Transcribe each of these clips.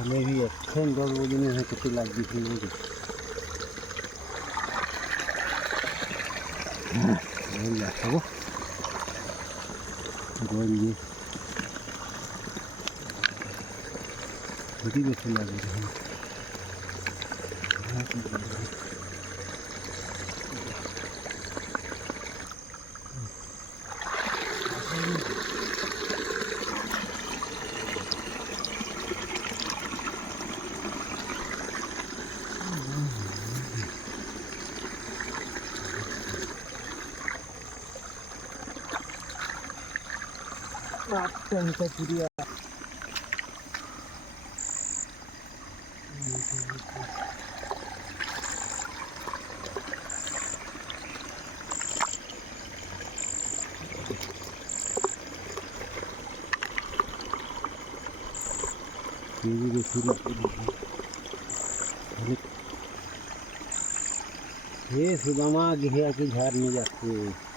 हमें भी अच्छे इंडोर बोली में है कितनी लाग दी थी मुझे वो गोल ये बड़ी बेटी लग रही है Bastante fría. ये सुदामा गया कि झाड़ में जाते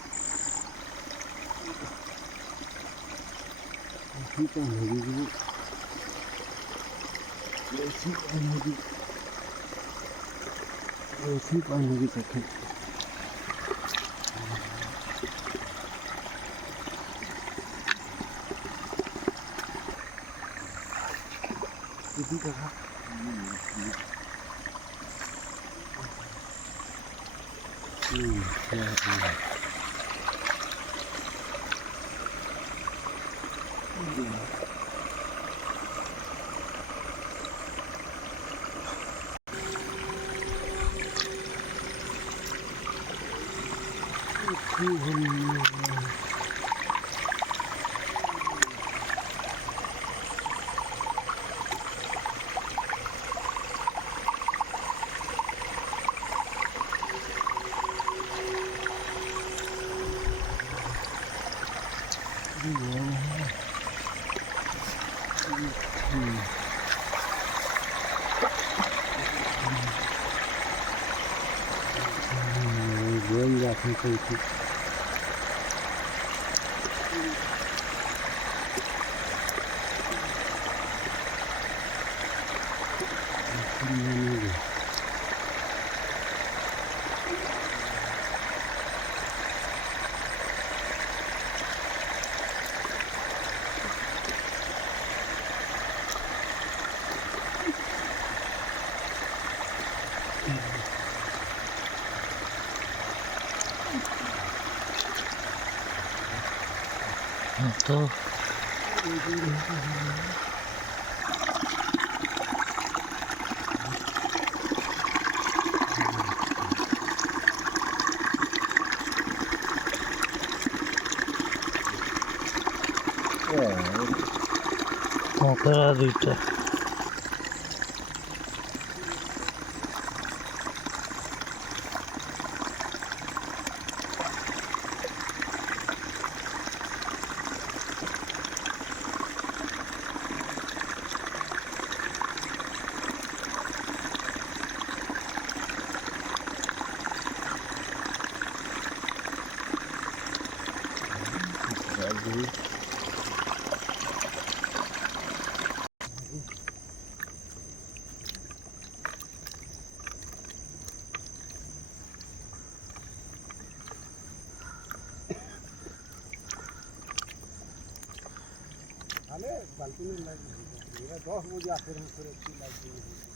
ऐसी पानी की कहा गोल जाते थे तो দুইটা बाल्टी में लाइट 10 बजे आते हैं फिर अच्छी लाइट